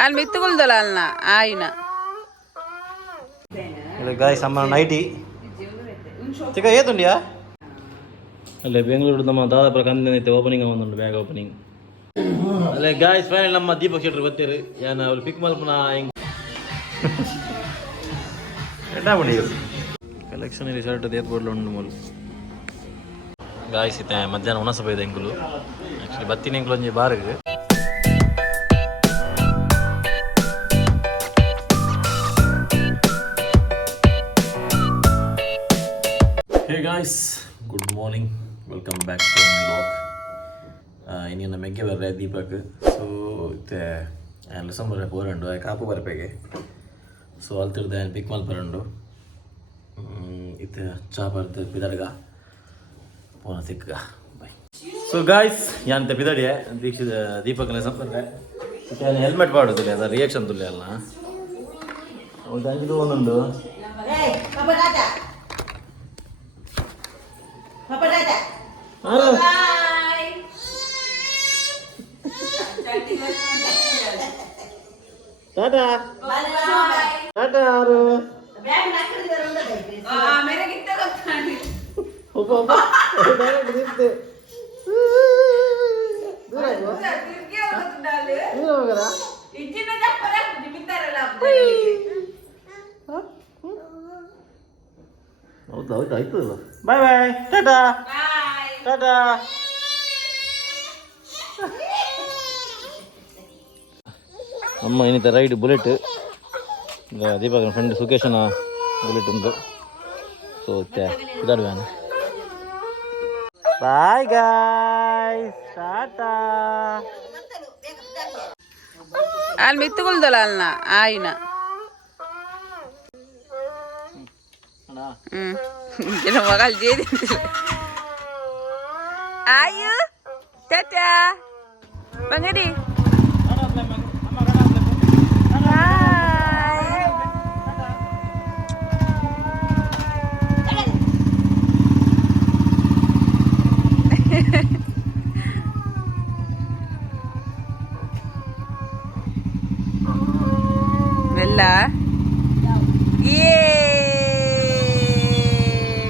ಅಲ್ಲಿ ಮಿತ್ತುಗುಲ್ದಲ್ಲ ಅಲ್ನ ಆಯ್ನ ಗಾಯ್ಸ್ ಅಮ್ಮ ನೈಟಿ ಚಿಕ್ಕ ಏತುಂಡಿಯಾ ಅಲ್ಲೇ ಬೆಂಗಳೂರು ನಮ್ಮ ದಾದಾಪುರ ಕಂದೆ ಐತೆ ಓಪನಿಂಗ್ ಒಂದುಂಟು ಬ್ಯಾಗ್ ಓಪನಿಂಗ್ ಅಲ್ಲೇ ಗಾಯ್ಸ್ ಫೈನಲ್ ನಮ್ಮ ದೀಪಕ್ ಶೆಟ್ರು ಗೊತ್ತೀರಿ ಏನು ಅವ್ರು ಪಿಕ್ ಮಲ್ಪನ ಹಿಂಗೆ ಎಡ್ಡ ಮಾಡಿ ಕಲೆಕ್ಷನ್ ಇಲ್ಲಿ ಶರ್ಟ್ ದೇತ್ ಬೋಡ್ಲು ಉಂಡು ಮೂಲು ಗಾಯ್ಸ್ ಇತ್ತೆ ಮಧ್ಯಾಹ್ನ ಉಣಸಭ ಇದೆ ಎಂಕುಲು ಆ್ಯಕ್ಚುಲಿ ಬತ್ತಿನ ಎಂಕುಲು ಒಂಜಿ ಬಾರಿಗೆ hey guys good morning welcome back to my vlog ಇನ್ನೇನು ಮೆಗ್ಗೆ ಬರ್ರೆ ದೀಪಕ್ ಸೊ ಇತ್ತೆ ಲಸಂ ಬರ ಪೋರಂಡು ಕಾಪು ಬರಪೇಗೆ ಸೊ ಅಲ್ತಿರ್ದೆ ಪಿಕ್ ಮಲ್ ಬರಂಡು ಇತ್ತೆ ಚಾ ಬರ್ದು ಪಿದಡ್ಗ ಪೋನ ಸಿಕ್ಕ ಬಾಯ್ ಸೊ ಗಾಯ್ಸ್ ಯಾಂತೆ ಪಿದಡಿಯೆ ದೀಪಕ್ ಲಸಂ ಬರ್ರೆ ಇತ್ತೆ ಹೆಲ್ಮೆಟ್ ಪಾಡುದಿಲ್ಲ ಅದ ರಿಯಾಕ್ಷನ್ ತುಲ್ಲೆ ಅಲ್ಲ ಒಂದು ಅಂಜಿದು ಒಂದೊಂದು ಟಾಟಾ ಟಾಟಾ ಯಾರು ಹೌದು ಹೌದು ಆಯ್ತು ಬಾಯ್ ಬಾಯ್ ಟಾಟಾ ಟಾಟಾ ಅಮ್ಮ ಏನಿದೆ ರೈಡ್ ಬುಲೆಟ್ ದೀಪಕ್ ಫ್ರೆಂಡ್ ಸುಕೇಶನ ಬುಲೆಟ್ ಉಂಟು ಸೊ ಇದಾಡುವಾನ ಬಾಯ್ ಗಾಯ್ಸ್ ಟಾಟಾ ಅಲ್ಲಿ ಮಿತ್ತುಗುಲ್ದಲ್ಲ ಅಲ್ನ ಆಯ್ನ ಕೆಲವು ಮಗಳು ಜೇದಿ ಆಯು ಟಾಟಾ ಬಂಗಡಿ ಮೆಲ್ಲ ಏ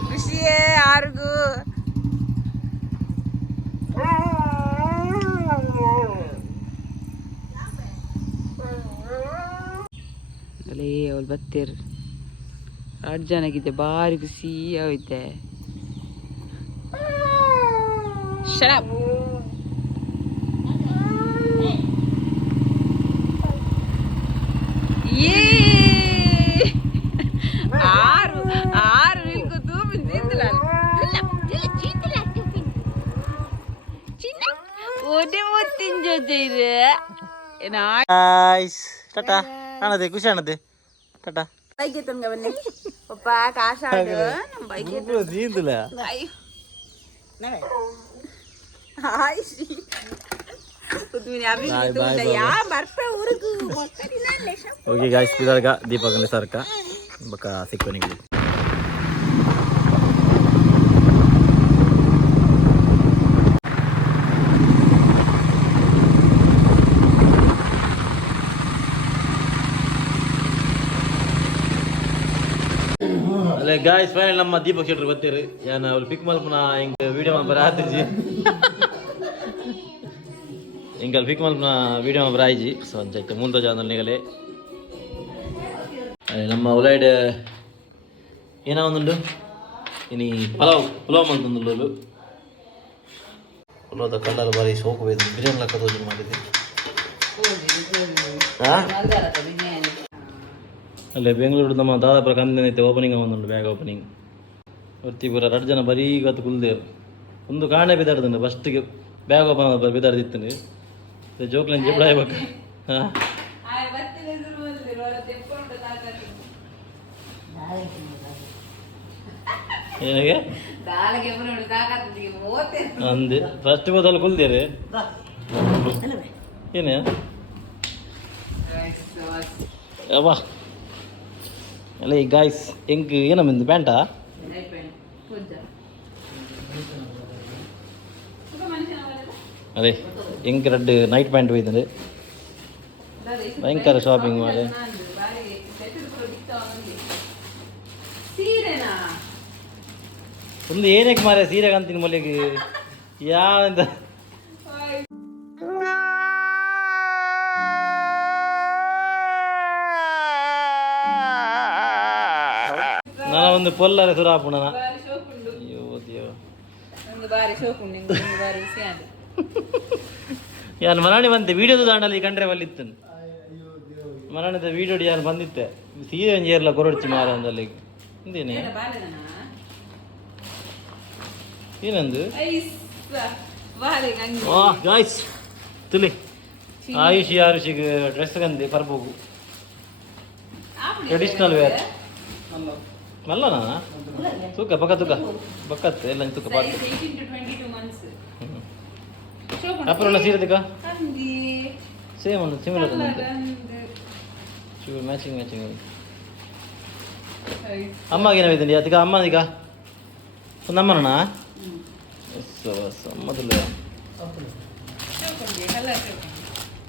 ಖುಷಿಯೇ ಆರ್ಗು ಅಲ್ಲೇ ಅವಳು ಬತ್ತೀರ್ 8 ಜನಕ್ಕಿದೆ ಭಾರಿ ಖುಷಿ ಆಯ್ತೆ ಶರಾಬ್ ಆರು ಆರು ನಿಲ್ಕು ತೂಪಿನ ತಿಂದಿಲ್ಲ ಒಡೆ ಮುತ್ತಿನ ಜೊತೆ ಇದೆ ಟಾಟಾ ಕಾಣದೆ ಖುಷಿ ಅನ್ನದೆ ಟಾಟಾ ಬೈಕ್ ಎತ್ತಂಗ ಬನ್ನಿ ಪಪ್ಪ ಕಾಸಾಡು ಬೈಕ್ ನೀಂದಿಲ್ಲ ಹಾಯ್ ಶ್ರೀ ಓಕೆ ಗಾಯ್ಸ್ ಪಿದರ್ಗ ದೀಪಕ್ ಸರ್ಕ ಬಕ್ಕ ಸಿಕ್ಕೋನಿಗೆ ಅಲ್ಲೇ ಗಾಯ್ಸ್ ಫೈನಲ್ ನಮ್ಮ ದೀಪಕ್ ಶೆಟ್ರು ಗೊತ್ತೀರಿ ಏನು ಅವ್ರು ಪಿಕ್ ಮಲ್ಪನ ಹಿಂಗೆ ವಿಡಿಯೋ ಬರ ಹಾತಿಜಿ ಹಿಂಗಲ್ ಪಿಕ್ ಮಲ್ಪನ ವಿಡಿಯೋ ಬರಾಯಿಜಿ ಸೊ ಅಂಚೈತೆ ಮುಂದೆ ಜಾನಲ್ ನಿಗಲೆ ನಮ್ಮ ಉಲೈಡ್ ಏನೋ ಒಂದುಂಡು ಇನಿ ಪುಲಾವ್ ಮಂತೊಂದುಲ್ಲು ಪುಲಾವ್ದ ಕಲರ್ ಬಾರಿ ಸೋಕು ಬೇಕು ಬಿರಿಯಾನಿ ಲೆಕ್ಕ ತೋಜಿ ಮಾಡಿದ್ದೆ ಅಲ್ಲೇ ಬೆಂಗಳೂರು ನಮ್ಮ ದಾದಾಪುರ ಕಂದೆ ಐತೆ ಓಪನಿಂಗ್ ಒಂದುಂಟು ಬ್ಯಾಗ್ ಓಪನಿಂಗ್ ಹೊರ್ತಿ ಪೂರ 2 ಜನ ಬರೀ ಇವತ್ತು ಕುಲ್ದೇವು ಒಂದು ಕಾಣೆ ಬಿದ್ದಾಡ್ದಂಡು ಫಸ್ಟಿಗೆ ಬ್ಯಾಗ್ ಓಪನ್ ಬಿದ್ದಾಡ್ದಿತ್ತು ಜೋಕ್ಲನ್ ಜಿಬ್ಡ ಆಗ್ಬೇಕು ಹಾಂ ಏನಾಗೆ ಅಂದೆ ಫಸ್ಟ್ ಹೋದಲ್ಲಿ ಕುಲ್ದೇರಿ ಏನೇ ಅವಾ ಅಲ್ಲ ಈ ಗಾಯ್ಸ್ ಹೆಂಗೆ ಏನಮ್ಮಿಂದು ಪ್ಯಾಂಟಾ ಅದೇ ಹೆಂಗೆ 2 ನೈಟ್ ಪ್ಯಾಂಟ್ ಹೋಯ್ತಂದ್ರೆ ಭಯಂಕರ ಶಾಪಿಂಗ್ ಮಾರೆ. ಸೀರೆನಾ ಒಂದು ಏನಕ್ಕೆ ಮಾರೆ ಸೀರೆ ಕಂತೀನಿ ಮೊಲೆಗೆ ಯಾವಂತ ನಾನು ಒಂದು ಪೊಲ್ಲರೆ ಸುರಾಪುಣ ಅಯ್ಯೋ ದೇವ ಯಾರು ಮರಾಣಿ ಬಂತೆ ವಿಡಿಯೋದು ದಾಂಡಲ್ಲಿ ಕಂಡ್ರೆ ಬಲ್ಲಿತ್ತು ಮರಾಣಿದ ವಿಡಿಯೋ ಯಾರು ಬಂದಿತ್ತೆ ಸೀರೆ ಒಂಜೇರ್ಲ ಕೊರಡ್ಚಿ ಮಾರ ಅಂದಲ್ಲಿ ಇಂದೇನೆ ಏನಂದು ಗಾಯ್ಸ್ ತುಲಿ ಆಯುಷಿಗೆ ಡ್ರೆಸ್ ಗಂದೆ ಪರ್ಬೋಗು ಟ್ರೆಡಿಷನಲ್ ವೇರ್ ಮಲ್ಲನಾ ತೂಕ ಬಕ್ಕತ್ತೆ ಎಲ್ಲ ತೂಕ ಪಾಟ್ ಅಪೂರ್ವ ಸೀರೆ ತಿಕ್ಕ ಸೇಮ್ ಒಂದು ಸಿಮಿಲರ್ ಚೂರು ಮ್ಯಾಚಿಂಗ್ ಅಮ್ಮಗೇನಾಗಿದ್ದೀನಿ ಅದಕ್ಕೆ ಅಮ್ಮನಿಗ ಒಂದು ಅಮ್ಮನ ಮೊದಲು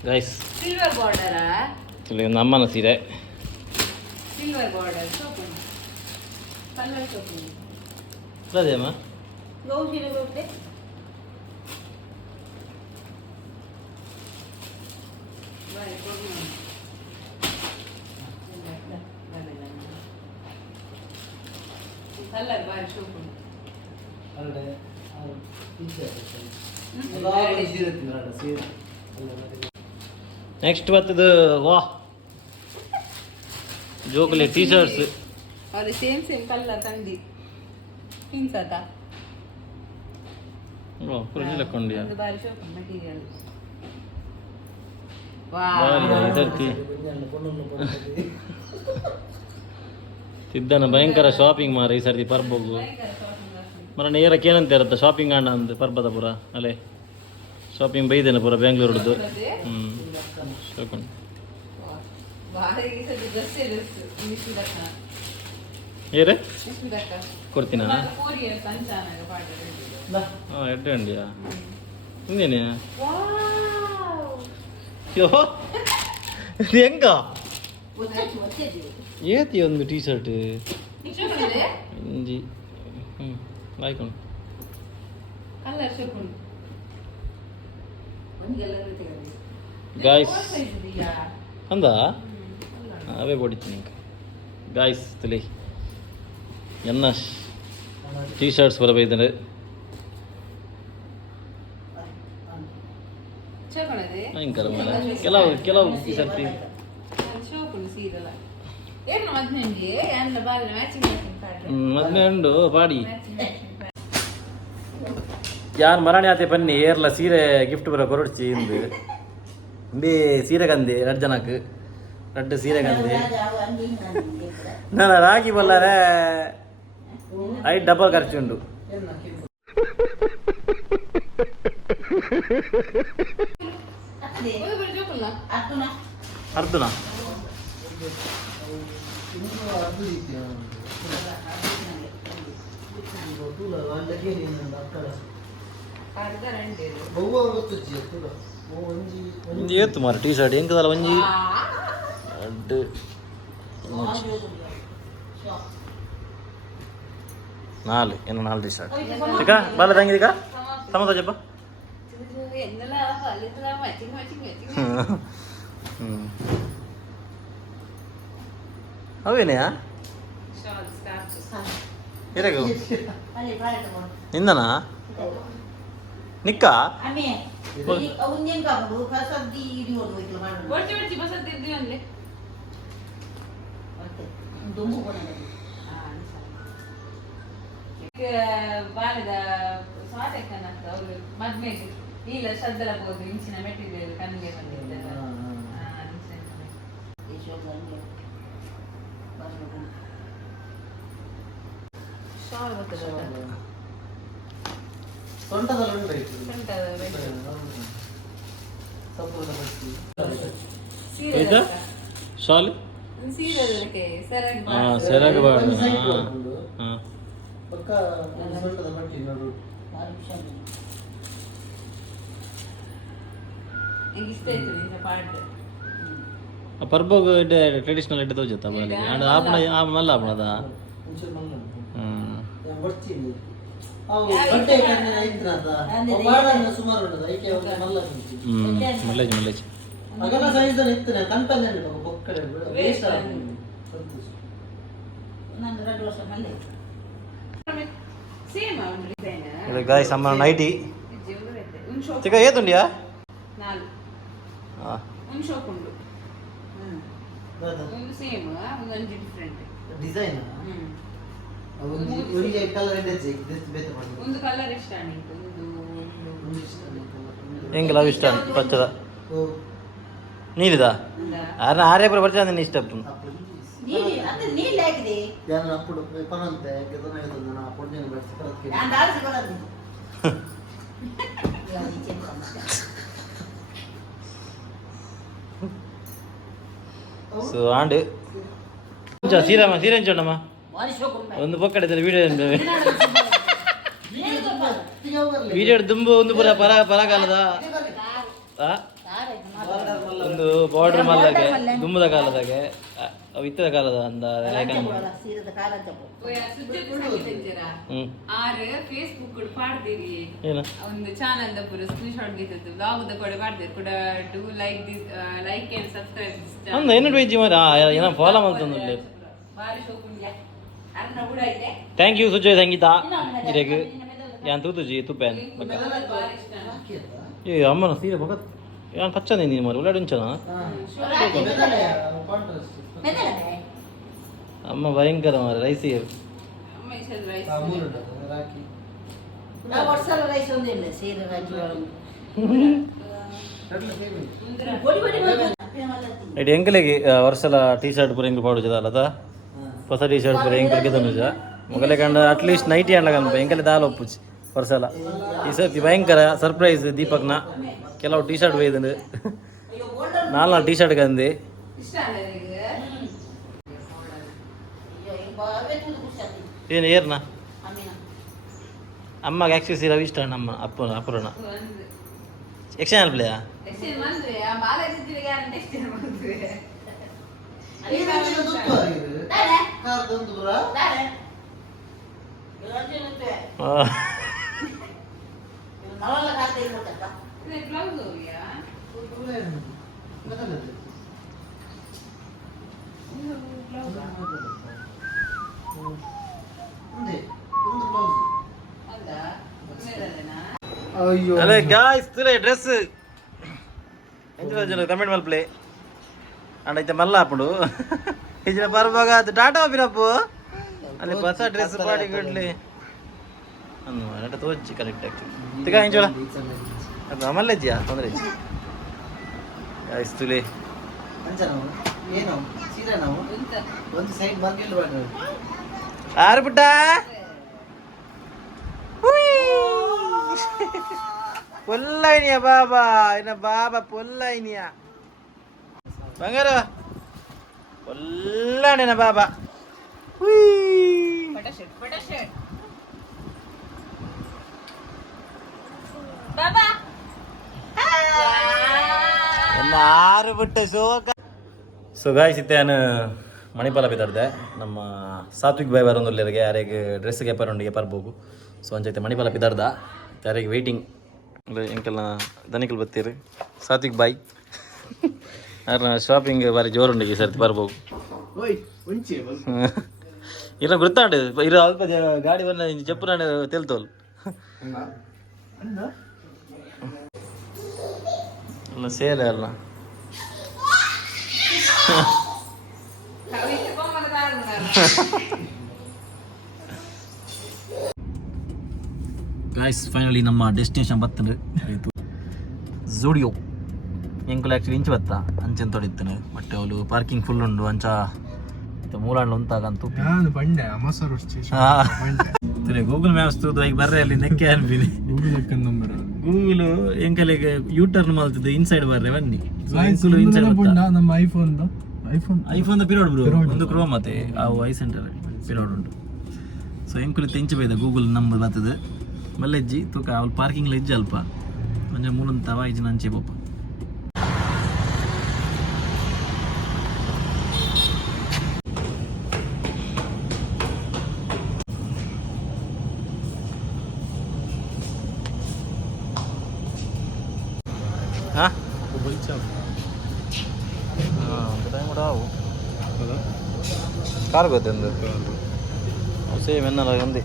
ಗೈಸ್ ಇಲ್ಲಿ ಒಂದು ಅಮ್ಮನ ಸೀರೆ ಅದೇಮ್ಮ ನೆಕ್ಸ್ಟ್ ಬರ್ತದು ವಾ ಜೋಕುಲಿ ಟೀ ಶರ್ಟ್ಸ್ ಅದು ಸೇಮ್ ಕಲರ್ ತಂದಿ ಪಿನ್ಸದ ಓ ಕುರ್ಜಿ ಲಕ್ಕೊಂಡಿಯಾ ಒಂದು ಬಾರಿ ಶೋಕ್ ಮೆಟೀರಿಯಲ್ ಸಿದ್ದನ ಭಯಂಕರ ಶಾಪಿಂಗ್ ಮಾರ ಈ ಸರ್ತಿ ಪರ್ಬೋಗು ಮರ ನೇರಕ್ಕೆ ಏನಂತ ಇರುತ್ತೆ ಶಾಪಿಂಗ್ ಅಣ್ಣ ಅಂದು ಪರ್ಬದ ಪುರ ಅಲ್ಲೇ ಶಾಪಿಂಗ್ ಬೈದೇನೆ ಪುರ ಬೆಂಗಳೂರದ್ದು ಶಾಪಿಂಗ್ ಏರೇ ಕೊಡ್ತೀನ ಹಾಂ ಎಡ್ಡೆ ಅಂಡಿಯಾ ಹಿಂಗೇನೆ ಯೋ ಇದು ಹೆಂಗ ಏತಿ ಒಂದು ಟೀ ಶರ್ಟ್ ಇಂಜಿ ಆಯ್ಕೊಂಡು ಗಾಯ್ಸ್ ಅಂದ ಅವೇ ಹೊಡಿತೀನಿ ಗಾಯ್ಸ್ ತಲೆ ಎನ್ನ ಟೀ ಶರ್ಟ್ಸ್ ಬರಬೇಕಿದ್ದಾರೆ ಭಯಂಕರ ಕೆಲವು ಈ ಸರ್ತಿ ಮದ್ನೆ ಉಂಡು ಪಾಡಿ ಯಾನ್ ಮರಣಿ ಆತೆ ಬನ್ನಿ ಏರ್ಲ ಸೀರೆ ಗಿಫ್ಟ್ ಬರೋ ಕೊರಡ್ಚಿ ಇಂದು ಇಂದೇ ಸೀರೆ ಕಂದೆ 2 ಜನಕ್ಕೆ 2 ಸೀರೆ ಕಂದೆ ನಾನು ರಾಗಿ ಬಲ್ಲಾರೆ 5 ಡಬಲ್ ಖರ್ಚು ಉಂಡು ಅರ್ಧನಾ ಏತು ಮಾರ ಟೀ ಶರ್ಟ್ ಹೆಂಗದಲ್ಲ ಒಂಜಿ 2 4 ಟೀ ಶರ್ಟ್ ಈಗ ಬಾಲ ತಂಗಿದೀಗ ಸಮತ ಜಪ್ಪ ಅವೇನೆಯಾ ಇರಗು ನಿಂದನಾ ನಿಕ್ಕ ಬಾಲದ ಸ್ವಾತಕ್ಕನಂತ ಅವರು ಮದ್ಮೆಗೆ ಇಲ್ಲ ಶ್ರದ್ಧಲಬಹುದು ಇಂಚಿನ ಮೆಟೀರಿಯಲ್ ಕಣ್ಣಿಗೆ ಬಂದಿದ್ದಲ್ಲ ಶಾಲ್ ಬರ್ತದೆ ಶಾಲ್ ಸೆರಗ ಇಷ್ಟ ಆಯ್ತು ಪಾಟ್ ಪರ್ಬೋಗ್ ಟ್ರೆಡಿಷನಲ್ ಇಟ್ಟು ತೋಜತ್ತ ಬಾಲಿ ಅಂಡ್ ಆಪಣ ಆ ಮಲ್ಲ ಆಪಣದ ಮಲ್ಲೇಜ್ ಮಲ್ಲೇಜ್ ಗಾಯ್ಸ್ ಅಮ್ಮ ನೈಟಿ ಚಿಕ್ಕ ಏತುಂಡಿಯಾ ಡಿಸೈನ್ ಒಂದು ಕಲರ್ ಇಷ್ಟ ಹೆಂಗಿಲ್ಲ ಅವು ಇಷ್ಟ ಪಚ್ಚದ ನೀರಿದಾ ಆರೇಪುರ ಬರ್ತಾ ನೀನು ಇಷ್ಟ ಸೊ ಆಂಡ್ ಸೀರೆ ಚೋಣಮ್ಮ ಒಂದು ಪಕ್ಕಡೆ ವಿಡಿಯೋ ದುಂಬು ಒಂದು ಪುರ ಪರಕಾಲದ ಒಂದು ಬಾರ್ಡರ್ ಮಲ್ಲಗೆ ದುಂಬದ ಕಾಲದಾಗೆ ಇತ್ತದ ಕಾಲದ ಅಂದ ಒಂದು ಚಾನಲ್ ಪೂರ ಸ್ಕ್ರೀನ್ ಶಾಟ್ ಗೀತದ್ದು ವ್ಲಾಗ್ ಕೂಡ ಮಾಡ್ತಾರೆ ಕೂಡ do like this like and subscribe ಅಂದ ಎನ್ನಡು ವೆಜ್ಜಿ ಮಾರ ಏನೋ ಫಾಲೋ ಮಾಡ್ತಂದ್ರೆ ಬಾರಿ ಶೋಕುಂಡ್ಯ ಅರ್ನ ಕೂಡ ಇದೆ ಥ್ಯಾಂಕ್ ಯು ಸುಜಯ್ ಸಂಗೀತ ಇರೆಗ್ ಯಾನ್ ತೂತುಜಿ ತುಪ್ಪೇನ್ ಬಾರಿ ಇಷ್ಟ ಏ ಅಮ್ಮನ ಸೀರೆ ಬಗತ್ ಯಾನ್ ಪಚ್ಚನೆ ನೀನು ಮಾರು ಒಳ್ಳೆ ಉಂಚನ ಅಮ್ಮ ಭಯಂಕರ ಮಾರ ರೈಸಿ ಅಮ್ಮ ಇಷ್ಟ ರೈಸ್ ಇಟ್ಟು ಎಂಕಲಿಗೆ ವರ್ಷಲ ಟೀ ಶರ್ಟ್ ಪೂರ ಎಂಕಲ್ ಪಾಡುಜದ ಹೊಸ ಟೀ ಶರ್ಟ್ ಪೂರ ಎಂಕಲ್ಗೆ ತನುಜ ಮೊಗಲೆ ಕಂಡ ಅಟ್ಲೀಸ್ಟ್ ನೈಟಿ ಅಣ್ಣ ಕನ್ಪ ಎಂಕಲೆ ದಾಲ್ ಒಪ್ಪುಜಿ ವರ್ಷಲ ಈ ಸರ್ತಿ ಭಯಂಕರ ಸರ್ಪ್ರೈಸ್ ದೀಪಕ್ನ ಕೆಲವು ಟೀ ಶರ್ಟ್ ಒಯ್ದು ನಾಲ್ಕು ಟೀ ಶರ್ಟ್ ಕಂದೆ ಏನು ಏರ್ನ ಅಮ್ಮಗೆ ಆಕ್ಚುಲಿ ಸೀರೆ ಇಷ್ಟ ನಮ್ಮ ಅಪ್ಪುರಣ ಎಕ್ಸ್ಚೇಂಜ್ ಪ್ಲೇಯಾ ಅದೇ ಗಾಯ್ಸ್ ತುಲೆ ಡ್ರೆಸ್ ಎಂಜಾಯ್ ಕಮೆಂಟ್ ಮಲ್ ಪ್ಲೇ ಅಂಡ್ ಐತೆ ಮಲ್ಲ ಹಾಪುಡು ಇಜಿನ ಬರ್ಬಾಗ ಅದು ಟಾಟಾ ಬಿರಪ್ಪು ಅಲ್ಲಿ ಹೊಸ ಡ್ರೆಸ್ ಪಾಡಿ ಕೊಡ್ಲಿ ಅನ್ನ ತೋಜಿ ಕರೆಕ್ಟ್ ಆಗ್ತದೆ ತಿಗ ಎಂಜೋಳ ಅದು ಮಲ್ಲೆಜ್ಜಿಯಾ ತೊಂದರೆ ಗಾಯ್ಸ್ ತುಲೆ ಏನು ಸೀರೆ ನಾವು ಒಂದು ಸೈಡ್ ಬರ್ಗಿಲ್ಲ ಆರು ಪುಟ್ಟ పొల్లైనయా బాబా ఆయన బాబా పొల్లైనయా బంగారు పొల్లైన బాబా ಆರು ಬಿಟ್ಟ ಶೋಕ ಸೊ ಗಾಯ್ಸ್ ಇತ್ತೆ ನಾನು ಮಣಿಪಾಲ ಬಿದ್ದಾಡ್ದೆ ನಮ್ಮ ಸಾತ್ವಿಕ್ ಬಾಯ್ ಬರೋದಿಲ್ಲರಿಗೆ ಯಾರಿಗೆ ಡ್ರೆಸ್ಗೆ ಪರೊಂಡಿಗೆ ಪರ್ಬೋಗು ಸೊ ಅಂಚೈತೆ ಮಣಿಪಾಲ ಬಿದ್ದಾಡ್ದ ಯಾರಿಗೆ ವೇಟಿಂಗ್ ಎಂಕೆಲ್ಲ ದನಿಕಲ್ ಬತ್ತೀರಿ ಸಾತ್ವಿಕ್ ಬಾಯ್ ಯಾರ ಶಾಪಿಂಗ್ ಬಾರಿ ಜೋರುಂಡಿಗೆ ಸರ್ತಿ ಬರ್ಬೋದು ಇಲ್ಲ ಗೊತ್ತಾಂಡು ಇರೋ ಅಲ್ಪ ಗಾಡಿ ಬಂದ ಜಪ್ಪು ನಾಡು ತೆಲ್ತೋಲ್ ಅಲ್ಲ ಸೇಲೆ ಅಲ್ಲ ಗಾಯ್ಸ್ ಫೈನಲಿ ನಮ್ಮ ಡೆಸ್ಟಿನೇಷನ್ ಬರ್ತದೆ ಆಯಿತು ಝೂಡಿಯೋ ಎಂಕುಲು ಆ್ಯಕ್ಚುಲಿ ಇಂಚು ಬತ್ತ ಅಂಚೆನ್ ತೊಡಿತ್ತನು ಬಟ್ ಅವಳು ಪಾರ್ಕಿಂಗ್ ಫುಲ್ ಉಂಡು ಅಂಚ ಮೂಲಾಂಡ್ ಉಂತಾಗಂತು ಗೂಗಲ್ ಮ್ಯಾಪ್ಸ್ ತೂದು ಈಗ ಬರ್ರೆ ಅಲ್ಲಿ ನೆಕ್ಕೆ ಅನ್ಬಿನಿ ಗೂಗಲ್ ಎಂಕಲಿಗೆ ಯೂಟರ್ನ್ ಮಲ್ತದೆ ಇನ್ಸೈಡ್ ಬರ್ರೆ ಬನ್ನಿ ನಮ್ಮ ಐಫೋನ್ ಪಿರಿಯೋಡ್ ಬ್ರೋ ಒಂದು ಕ್ರೋಮ್ ಮತ್ತೆ ಅವು ಐ ಸೆಂಟರ್ ಪಿರಿಯೋಡ್ ಉಂಟು ಸೊ ಎಂಕುಲು ತೆಂಚು ಬೈದ ಗೂಗಲ್ ನಂಬರ್ ಬರ್ತದೆ ಮಲ್ಲೆಜ್ಜಿ ತೂಕ ಅವ್ಳು ಪಾರ್ಕಿಂಗ್ಲ ಇಜ್ಜಿ ಅಲ್ಪ ಒಂಜ ಮೂಲಂತವ ಇಜ್ಜಿ ನಂಚೆ ಪೋಪ ಟೈಮ್ ಕೂಡ ಅವು ಕಾರ್ ಗೊತ್ತೊಂದು ಸೇಮ್ ಎನ್ನಲ್ಲ ಒಂದೇ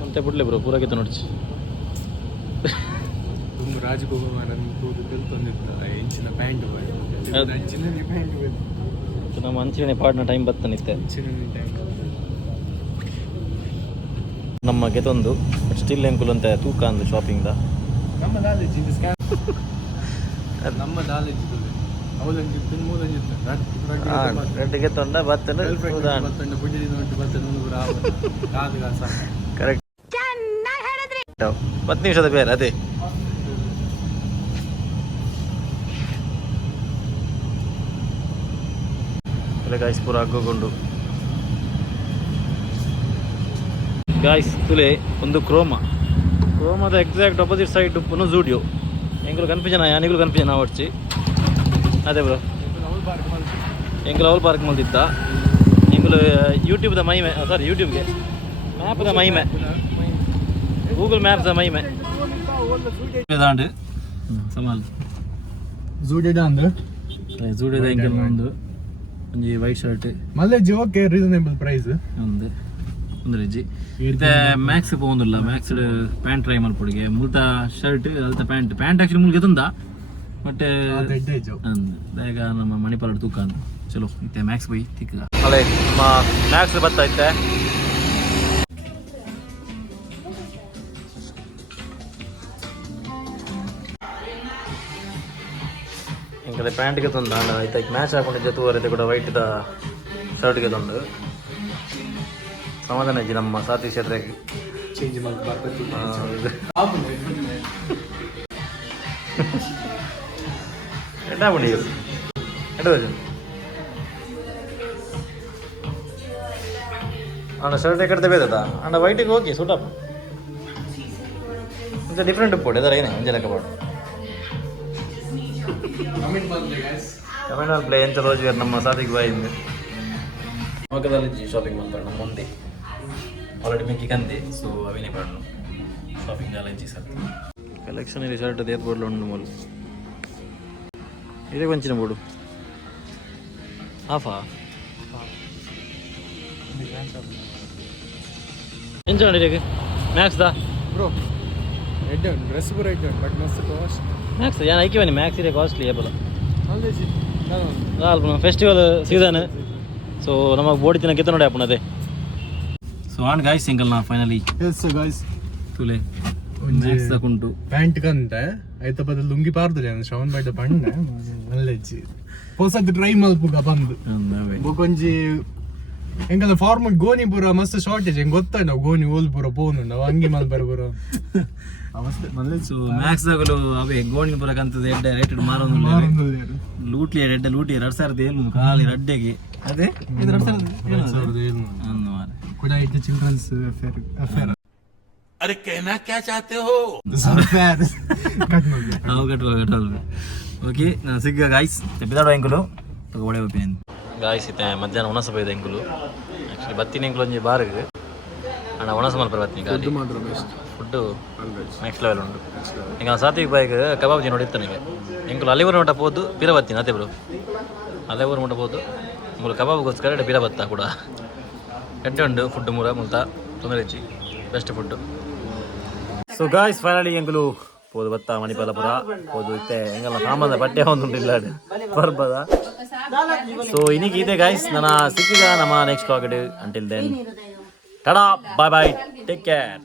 ಮತ್ತೆ ಬಿಡ್ಲಿ ಬ್ರೋ ಪೂರಾಗಿತ್ತು ನೋಡಿ ರಾಜಗೋಪಾಲ್ ತಂದಿದ್ದ ಹೆಂಚಿನ ಪ್ಯಾಂಟ್ ನಮ್ಮ ಅಂಚಿನ ಪಾಡ್ನ ಟೈಮ್ ಬತ್ತನಿತ್ತೆ ನಮ್ಮ ಗೆತೊಂದು ಸ್ಟಿಲ್ ಎಂಕುಲ್ ಅಂತ ತೂಕ ಅಂದು ಶಾಪಿಂಗ್ದ ನಮ್ಮ ನಾಲೆಜ್ ನಮ್ಮ ನಾಲೆಜ್ ಅವಲಂಜಿ ಮೂಲಂಜಿ ರೆಡ್ ಗೆತ್ತೊಂಡ ಬತ್ತನ ಕರೆಕ್ಟ್ 10 ನಿಮಿಷದ ಬೇರೆ ಅದೇ ಗಾಯ್ಸ್ ಪೂರ ಆಗೋಗೊಂಡು ಗಾಯ್ಸ್ ತುಲೆ ಒಂದು ಕ್ರೋಮದ ಎಕ್ಸಾಕ್ಟ್ ಅಪೋಸಿಟ್ ಸೈಡ್ ಪುನಃ ಜೂಡಿಯೋ ಎಂಕಲು ಕನ್ಫ್ಯೂಷನ್ ಯಾನಿಗಳು ಕನ್ಫ್ಯೂಷನ್ ಆವಡ್ಸಿ ಅದೇ ಬ್ರೋ ಎಂಕಲು ಅವಲ್ ಪಾರ್ಕ್ ಮಲ್ದಿದ್ದ ಎಂಕಲು ಯೂಟ್ಯೂಬ್ದ ಮಹಿಮೆ ಸಾರಿ ಯೂಟ್ಯೂಬ್ಗೆ ಮ್ಯಾಪ್ದ ಮಹಿಮೆ ಗೂಗಲ್ ಮ್ಯಾಪ್ದ ಮಹಿಮೆ ದಾಂಡ್ ಸಮಾಲ್ ಜೂಡಿಯೋ ಅಂದ್ರೆ ಜೂಡಿಯೋದ ಎಂಕಲ್ ಒಂದು ಒಂಜಿ ವೈಟ್ ಶರ್ಟ್ ಮಲ್ಲೆಜ್ಜಿ ಓಕೆ ರೀಸನೇಬಲ್ ಪ್ರೈಸ್ ಒಂದು ರೆಜ್ಜಿ ಮತ್ತೆ ಮ್ಯಾಕ್ಸ್ ಪೋಂದಿಲ್ಲ ಮ್ಯಾಕ್ಸ್ ಪ್ಯಾಂಟ್ ಟ್ರೈ ಮಲ್ಪೊಡಿಗೆ ಮುಲ್ತ ಶರ್ಟ್ ಅಲ್ತ ಪ್ಯಾಂಟ್ ಆಕ್ಚುಲಿ ಮುಲ್ಗೆ ತುಂದ ಬಟ್ ಬೇಗ ನಮ್ಮ ಮಣಿಪಾಲ ತೂಕ ಅಂತ ಚಲೋ ಇತ್ತೆ ಮ್ಯಾಕ್ಸ್ ಬೈ ತಿಕ್ಕ ಅಲ್ಲೇ ಮ್ಯಾಕ್ಸ್ ಬತ್ತೈತೆ ಇಂಕಲೆ ಪ್ಯಾಂಟ್ಗೆ ತಂದ ಆಯ್ತು ಮ್ಯಾಚ್ ಹಾಕೊಂಡಿದ್ದೆ ತೂವರೈತೆ ಕೂಡ ವೈಟ್ದ ಶರ್ಟ್ಗೆ ತಂದು ಸಮಾಧಾನ ಇಜ್ಜಿ ನಮ್ಮ ಸಾತಿ ಕ್ಷೇತ್ರಕ್ಕೆ ಚೇಂಜ್ ಮಾಡ್ಬೇಕು ಎಡ್ಡಾ ಬಿಡಿ ಎಡ್ಡದು ಅಣ್ಣ ಶರ್ಟ್ ಕಟ್ತೆ ಬೇದದ ಅಣ್ಣ ವೈಟಿಗೆ ಹೋಗಿ ಸೂಟಪ್ಪ ಮತ್ತೆ ಡಿಫ್ರೆಂಟ್ ಉಪ್ಪೋಡಿ ಅದರ ಏನೇ ಒಂದೇ ಲೆಕ್ಕ ಬಾಡು ಕಮೆಂಟ್ ಪ್ಲೇ ಎಂತ ರೋಜ್ ನಮ್ಮ ಸಾದಿಗೆ ಬಾಯಿಂದ ಮಗದಲ್ಲಿ ಶಾಪಿಂಗ್ ಮಾಡ್ತಾರೆ ನಮ್ಮ ಮುಂದೆ ಆಲ್ರೆಡಿ ಮಿಕ್ಕಿ ಕಂದೆ ಸೊ ಅವಿನೇ ಬಾಡು ಶಾಪಿಂಗ್ ಅಲಂಚಿ ಸರ್ ಕಲೆಕ್ಷನ್ ಇಲ್ಲಿ ಶರ್ಟ್ ದೇತ್ ಬೋರ್ಡ್ಲು ಉಂಡು ಮೂಲು ಇದೇ ಕೊಂಚಿನ ಬೋರ್ಡು ಆಫಾ ಎಂಚ ನೋಡಿರಿ ಮ್ಯಾಕ್ಸ್ ದಾ ಬ್ರೋ ರೆಡ್ ಡ್ರೆಸ್ ಕೂಡ ರೆಡ್ ಬಟ್ ಮಸ್ತ್ ಕಾಸ್ಟ್ ಮ್ಯಾಕ್ಸ್ ಏನು ಐಕೆ ಬನ್ನಿ ಮ್ಯಾಕ್ಸ್ ಇದೆ ಕಾಸ್ಟ್ಲಿ ಏಬಲ್ಲ ಫೆಸ್ಟಿವಲ್ ಸೀಸನ್ ಸೊ ನಮಗೆ ಬೋಡಿ ತಿನ್ನ ಗೆತ್ತ ನೋಡಿ ಅಪ್ಪನದೇ ಸೊ ಆನ್ ಗಾಯ್ಸ್ ಸಿಂಗಲ್ ನಾ ಫೈನಲಿ ಎಸ್ ಗಾಯ್ಸ್ ತುಲೆ ಮ್ಯಾಕ್ಸ್ ತಗೊಂಡು ಪ್ಯಾಂಟ್ ಕಂತೆ ಐತ ಬದಲು ಲುಂಗಿ ಪಾರ್ದಲೆ ಶ್ರವಣ್ ಬೈದ ಪಂಡೆ ಮಲ್ಲೆಜ್ಜಿ ಹೊಸದು ಟ್ರೈ ಮಲ್ಪುಗ ಬಂದು ಕೊಂಜಿ ಎಂಕಲ್ಲ ಫಾರ್ಮಲ್ ಗೋನಿ ಪೂರ ಮಸ್ತ್ ಶಾರ್ಟೇಜ್ ಹೆಂಗ್ ಗೊತ್ತಾಯ್ ನಾವು ಗೋನಿ ಓಲ್ ಪೂರ ಪೋನು ನಾವು ಹಂಗಿ ಮಲ್ಪರ ಪೂರ ಅವಸ್ಥೆ ಮಲ್ಲೆಜ್ಜಿ ಸೊ ಮ್ಯಾಕ್ಸ್ ತಗೊಳ್ಳು ಅವೇ ಗೋಣಿ ಪೂರ ಕಂತದ ಎಡ್ಡೆ ರೇಟೆಡ್ ಮಾರೋದು ಲೂಟ್ಲಿ ಎಡ್ಡೆ ಲೂಟಿ 2007 ಖಾಲಿ ರಡ್ಡೆಗೆ ಅದೇ ಇದು 2007 ಕೂಡ ಇಟ್ಟು ಚಿಲ್ಡ್ರನ್ಸ್ ಅಫೇರ್ अरे कहना क्या चाहते हो ಓಕೆ ನಾನು ಸಿಗ್ಗ ಗಾಯ್ಸ್ ಬಿದಾಡೋ ಎಂಕುಲು ಒಳ್ಳೆ ಒಪಿನಿಯನ್ ಗಾಯ್ಸ್ ಇತ್ತೆ ಮಧ್ಯಾಹ್ನ ಉಣಸ ಬೈದ ಎಂಕುಲು ಆ್ಯಕ್ಚುಲಿ ಬತ್ತಿನ ಎಂಕುಲು ಒಂಜಿ ಬಾರ್ಗೆ ಅಣ್ಣ ಉಣಸ ಮಲ್ಪರ ಬತ್ತೀನಿ ಗಾಡಿ ಫುಡ್ಡು ನೆಕ್ಸ್ಟ್ ಲೆವೆಲ್ ಉಂಟು ಈಗ ಸಾತ್ವಿಕ್ ಬಾಯ್ಗೆ ಕಬಾಬ್ಜಿ ನೋಡಿರ್ತಾನೆ ಈಗ ಎಂಕುಲು ಅಲ್ಲಿವರೆ ಮಟ್ಟ ಹೋದು ಪಿರ ಬತ್ತೀನಿ ಅದೇ ಬ್ರೋ ಅಲ್ಲಿವರೆ ಮಟ್ಟ ಹೋದು ಮೂಲ ಕಬಾಬ್ಗೋಸ್ಕರ ಪಿರ ಬತ್ತ ಕೂಡ ಎಡ್ಡೆ ಉಂಡು ಫುಡ್ ಮೂರ ಮುಲ್ತ ತೊಂದರೆ ಹೆಚ್ಚಿ best food so guys finally ಎಂಕುಲು ಪೋದು ಬತ್ತ ಮಣಿಪಾಲಪುರ ಪೋದು ಇತ್ತೆ ಎಂಗಲ್ಲ ಸಾಮಾನ್ಯ ಬಟ್ಟೆ ಒಂದುಂಟಿಲ್ಲ ಬರ್ಬದ ಸೊ ಇನ್ನೀಗ ಇದೆ ಗಾಯ್ಸ್ ನನ್ನ ಸಿಕ್ಕಿದ ನಮ್ಮ ನೆಕ್ಸ್ಟ್ ವ್ಲಾಗ್ ಅಂಟಿಲ್ ದೆನ್ ಟಾಡಾ ಬಾಯ್ ಬಾಯ್ ಟೇಕ್ ಕೇರ್